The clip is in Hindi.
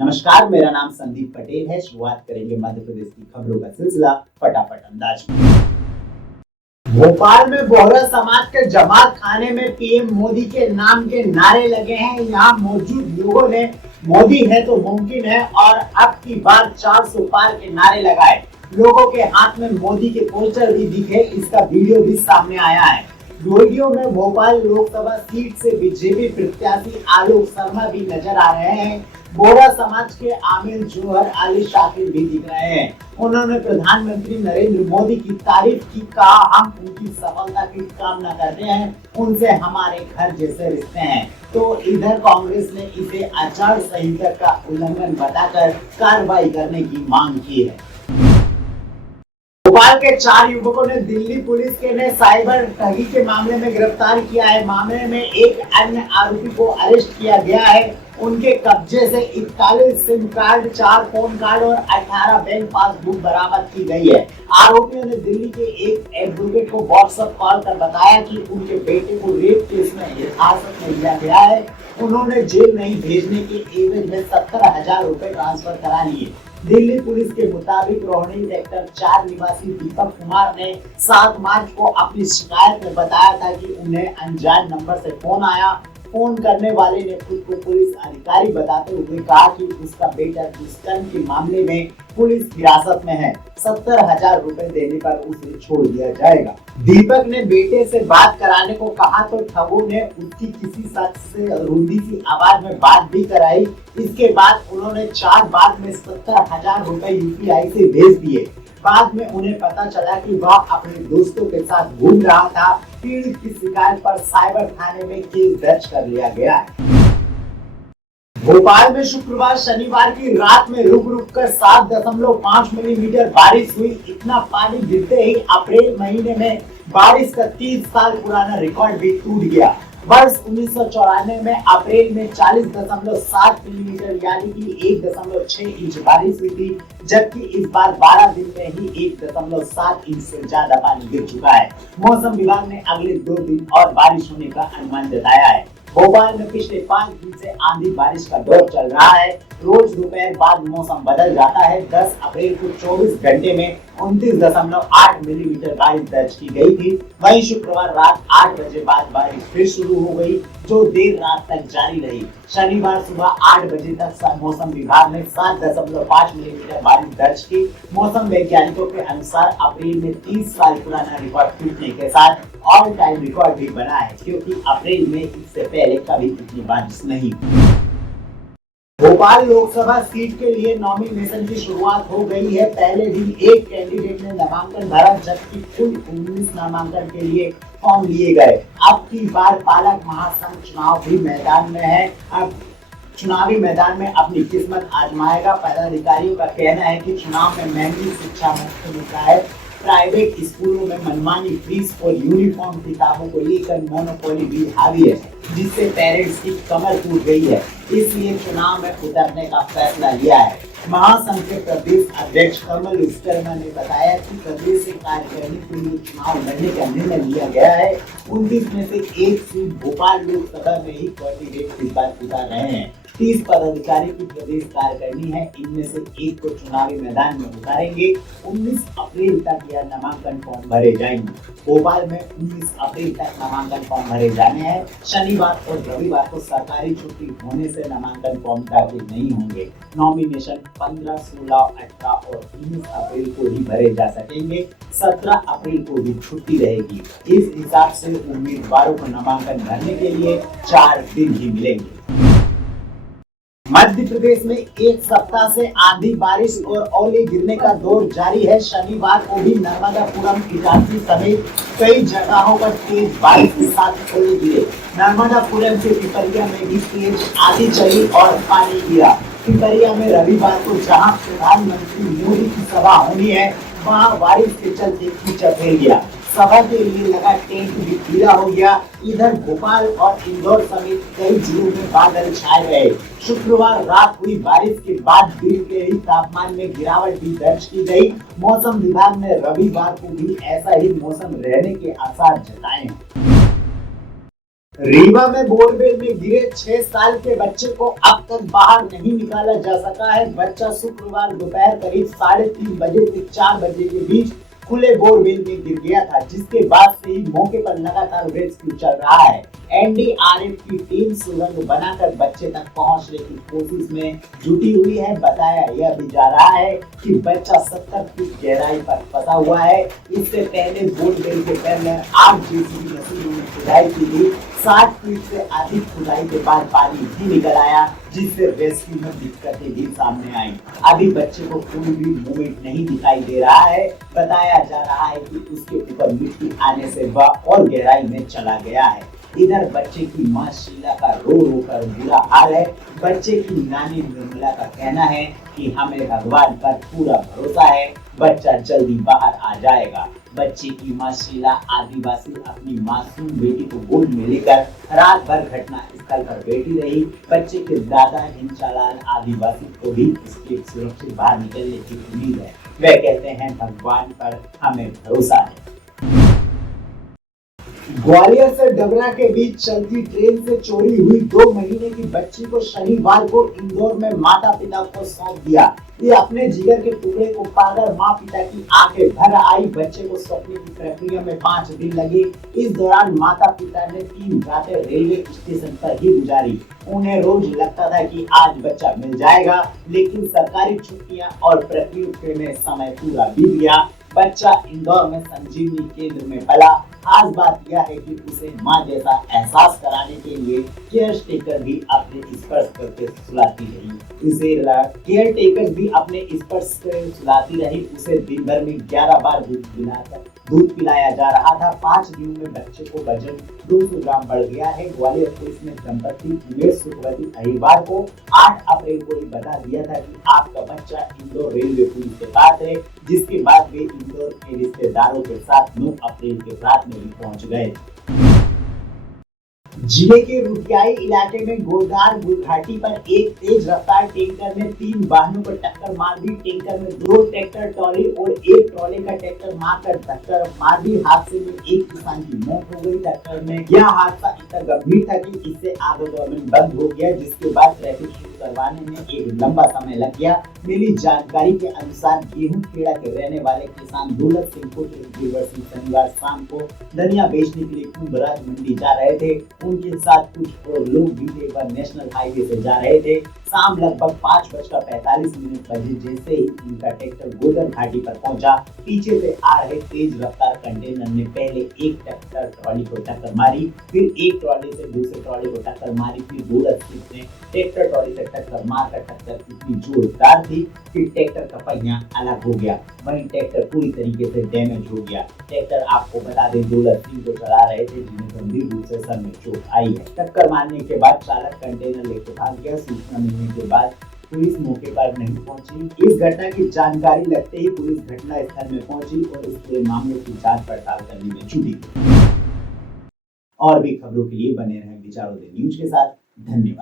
नमस्कार, मेरा नाम संदीप पटेल है। शुरुआत करेंगे मध्य प्रदेश की खबरों का सिलसिला फटाफट अंदाज में। भोपाल में बोहरा समाज के जमात खाने में पीएम मोदी के नाम के नारे लगे हैं। यहाँ मौजूद लोगों ने मोदी है तो मुमकिन है और अब की बार 400 पार के नारे लगाए। लोगों के हाथ में मोदी के पोस्टर भी दिखे, इसका वीडियो भी सामने आया है। वीडियो में भोपाल लोकसभा सीट से बीजेपी प्रत्याशी आलोक शर्मा भी नजर आ रहे हैं। बोहरा समाज के आमिर जोहर अली शाकिर भी दिख रहे हैं। उन्होंने प्रधानमंत्री नरेंद्र मोदी की तारीफ की, कहा हम उनकी सफलता की कामना करते हैं, उनसे हमारे घर जैसे रिश्ते हैं। तो इधर कांग्रेस ने इसे आचार संहिता का उल्लंघन बताकर कार्रवाई करने की मांग की है। भोपाल के 4 युवकों ने दिल्ली पुलिस के ने साइबर ठगी के मामले में गिरफ्तार किया है। मामले में एक अन्य आरोपी को अरेस्ट किया गया है। उनके कब्जे से 41 सिम कार्ड, 4 फोन कार्ड और 18 बैंक पासबुक बरामद की गई है। आरोपियों ने दिल्ली के एक एडवोकेट को व्हाट्सएप कॉल कर बताया कि उनके बेटे को रेप केस में हिरासत में लिया गया है। उन्होंने जेल नहीं भेजने के एवज में 70,000 रुपए ट्रांसफर करा लिए। दिल्ली पुलिस के मुताबिक रोहिणी सेक्टर 4 निवासी दीपक कुमार ने 7 मार्च को अपनी शिकायत में बताया था कि उन्हें अनजान नंबर से फोन आया। फोन करने वाले ने खुद को पुलिस अधिकारी बताते हुए कहा कि उसका बेटा दुष्कर्म के मामले में पुलिस हिरासत में है, 70,000 रुपए देने पर उसे छोड़ दिया जाएगा। दीपक ने बेटे से बात कराने को कहा तो ठगों ने उसकी किसी शख्स से रुंधी सी आवाज में बात भी कराई। इसके बाद उन्होंने 4 बार में 70,000 रुपए यूपीआई से भेज दिए। बाद में उन्हें पता चला कि वह अपने दोस्तों के साथ घूम रहा था। पीड़ित की शिकायत पर साइबर थाने में केस दर्ज कर लिया गया है। भोपाल में शुक्रवार शनिवार की रात में रुक रुक कर 7.5 मिलीमीटर बारिश हुई। इतना पानी गिरते ही अप्रैल महीने में बारिश का 30 साल पुराना रिकॉर्ड भी टूट गया। वर्ष 1994 में अप्रैल में 40.7 मिलीमीटर यानी कि 1.6 इंच बारिश हुई थी, जबकि इस बार 12 दिन में ही 1.7 इंच से ज्यादा पानी गिर चुका है। मौसम विभाग ने अगले 2 दिन और बारिश होने का अनुमान जताया है। भोपाल में पिछले 5 दिन से आंधी बारिश का दौर चल रहा है। रोज दोपहर बाद मौसम बदल जाता है। 10 अप्रैल को 24 घंटे में 29.8 मिलीमीटर बारिश दर्ज की गई थी। वहीं शुक्रवार रात 8 बजे बाद बारिश फिर शुरू हो गई, जो देर रात तक जारी रही। शनिवार सुबह 8 बजे तक मौसम विभाग ने 7.5 मिलीमीटर बारिश दर्ज की। मौसम वैज्ञानिकों के अनुसार अप्रैल में 30 साल पुराना रिकॉर्ड टूटने के साथ ऑल टाइम रिकॉर्ड भी बना है, क्योंकि अप्रैल में इससे पहले कभी इतनी बारिश नहीं हुई। भोपाल लोकसभा सीट के लिए नॉमिनेशन की शुरुआत हो गई है। पहले दिन एक कैंडिडेट ने नामांकन भरा, जबकि कुल 19 नामांकन के लिए फॉर्म लिए गए। अब की बार पालक महासंघ चुनाव भी मैदान में है। अब चुनावी मैदान में अपनी किस्मत आजमाएगा। पदाधिकारियों का कहना है कि चुनाव में महंगी शिक्षा मुख्य मुद्दा है। प्राइवेट स्कूलों में मनमानी फीस और यूनिफॉर्म किताबों को लेकर मोनोपोली भी हावी है, जिससे पेरेंट्स की कमर टूट गई है। इसलिए चुनाव में उतरने का फैसला लिया है। महासंघ के प्रदेश अध्यक्ष कमल विश्वकर्मा ने बताया कि प्रदेश से कार्यकारिणी के लिए चुनाव लड़ने का निर्णय लिया गया है। 19 में से 1 सीट भोपाल लोकसभा में ही कैंडिडेट इस बार उतार रहे हैं। 30 पदाधिकारी की प्रदेश कार्यकारिणी है। इनमें से 1 को चुनावी मैदान में उतारेंगे। 19 अप्रैल तक यह नामांकन फॉर्म भरे जाएंगे। भोपाल में 19 अप्रैल तक नामांकन फॉर्म भरे जाने हैं। शनिवार और रविवार को सरकारी छुट्टी होने से नामांकन फॉर्म दाखिल नहीं होंगे। नॉमिनेशन 15, 16, 18 और 19 अप्रैल को ही भरे जा सकेंगे। 17 अप्रैल को भी छुट्टी रहेगी। इस हिसाब से उम्मीदवारों को नामांकन भरने के लिए 4 दिन ही मिलेंगे। मध्य प्रदेश में एक सप्ताह से आंधी बारिश और ओले गिरने का दौर जारी है। शनिवार को भी नर्मदापुरम, इटारसी समेत कई जगहों पर तेज बारिश के साथ ओले गिरे। नर्मदापुरम से पिपरिया में भी तेज आंधी चली और पानी गिरा। पिपरिया में रविवार को जहां प्रधानमंत्री मोदी की सभा होनी है, वहां बारिश के चलते कीचड़ फैल गया। सभा के लिए लगा टेंट भी गीला हो गया। इधर भोपाल और इंदौर समेत कई जिलों में बादल छाए रहे। शुक्रवार रात हुई बारिश के बाद दिन के ही तापमान में गिरावट भी दर्ज की गई। मौसम विभाग ने रविवार को भी ऐसा ही मौसम रहने के आसार जताए हैं। रीवा में बोरवेल में गिरे 6 साल के बच्चे को अब तक बाहर नहीं निकाला जा सका है। बच्चा शुक्रवार दोपहर करीब 3:30 बजे से 4 बजे के बीच खुले बोरवेल में गिर गया था, जिसके बाद से ही मौके पर लगातार रेस्क्यू चल रहा है। एनडीआरएफ की टीम सुरंग बनाकर बच्चे तक पहुंचने की कोशिश में जुटी हुई है। बताया यह भी जा रहा है कि बच्चा 70 फीट गहराई पर फंसा हुआ है। इससे पहले बोरवेल के पैनल 8 जेसीबी मशीनों में खुदाई की थी। 60 फीट से अधिक खुदाई के बाद पानी भी निकल आया, जिससे रेस्क्यू में दिक्कतें भी सामने आई। अभी बच्चे को कोई भी मूवमेंट नहीं दिखाई दे रहा है। बताया जा रहा है कि उसके ऊपर मिट्टी आने से वह और गहराई में चला गया है। इधर बच्चे की मां शीला का रो रो कर बुरा हाल है। बच्चे की नानी निर्मला का कहना है कि हमें भगवान पर पूरा भरोसा है, बच्चा जल्दी बाहर आ जाएगा। बच्चे की मां शीला आदिवासी अपनी मासूम बेटी को गोद में लेकर रात भर घटना स्थल पर बैठी रही। बच्चे के दादा हिंचालाल आदिवासी को भी इसके सुरक्षित बाहर निकलने की उम्मीद है। वे कहते हैं भगवान पर हमें भरोसा है। ग्वालियर से डबरा के बीच चलती ट्रेन से चोरी हुई 2 महीने की बच्ची को शनिवार को इंदौर में माता पिता को सौंप दिया। ये अपने जिगर के टुकड़े को पाकर माँ पिता की आंखें भर आई। बच्चे को सौंपने की प्रक्रिया में 5 दिन लगे। इस दौरान माता पिता ने 3 रातें रेलवे स्टेशन पर ही गुजारी। उन्हें रोज लगता था कि आज बच्चा मिल जाएगा, लेकिन सरकारी छुट्टियां और प्रक्रिया में समय पूरा बीत गया। बच्चा इंदौर में संजीवनी केंद्र में पला। खास बात यह है कि उसे मां जैसा एहसास कराने के लिए केयर टेकर भी अपने स्पर्श करके सुलाती रही। उसे केयर टेकर भी अपने स्पर्श से सुलाती रही। उसे दिन भर में 11 बार दूध पिलाया जा रहा था। 5 दिनों में बच्चे को वजन 200 ग्राम बढ़ गया है। ग्वालियर पुलिस ने दंपति उमेश सुखवती अहिरवार को 8 अप्रैल को ही बता दिया था कि आपका बच्चा इंदौर रेलवे पुलिस के पास है, जिसके बाद वे इंदौर के रिश्तेदारों के साथ 9 अप्रैल के रात में भी पहुंच गए। जिले के रुटियाई इलाके में गोदार घाटी पर एक तेज रफ्तार टैंकर ने 3 वाहनों को टक्कर मार दी। टैंकर में 2 ट्रैक्टर ट्रॉली और 1 ट्रॉले का टक्कर मारकर टक्कर मार दी। हादसे में एक किसान की मौत हो गई। टक्कर में यह हादसा इतना गंभीर था कि इससे आवागमन बंद हो गया, जिसके बाद ट्रैफिक शुरू करवाने में एक लंबा समय लग गया। मिली जानकारी के अनुसार गेहूं खेड़ा के रहने वाले किसान दौलत सिंह को शनिवार शाम को धनिया बेचने के लिए कुंभराज मंडी जा रहे थे। उनके साथ कुछ और लोग भी थे। वह नेशनल हाईवे से जा रहे थे। शाम लगभग 5:45 बजे जैसे ही उनका ट्रैक्टर गोदर घाटी पर पहुंचा, पीछे से आ रहे तेज रफ्तार कंटेनर ने पहले एक ट्रैक्टर ट्रॉली को टक्कर मारी, फिर एक ट्रॉली से दूसरे ट्रॉली को टक्कर मारी, फिर दौलत सिंह ने ट्रैक्टर ट्रॉली से टक्कर मारकर टक्कर इतनी जोरदार थी कि ट्रैक्टर का पहिया अलग हो गया। वहीं ट्रैक्टर पूरी तरीके से डैमेज हो गया। ट्रैक्टर आपको बता दें दौलत सिंह को चला रहे थे, जिन्हें गंभीर रूप से सर में चोट आई है। टक्कर मारने के बाद चालक कंटेनर लेकर भाग गया। सूचना मिलने के बाद पुलिस मौके पर नहीं पहुंची। इस घटना की जानकारी लगते ही पुलिस घटना स्थल में पहुंची और इस पूरे मामले की जांच पड़ताल करने में जुटी। और भी खबरों के लिए बने रहें विचारोदय न्यूज के साथ। धन्यवाद।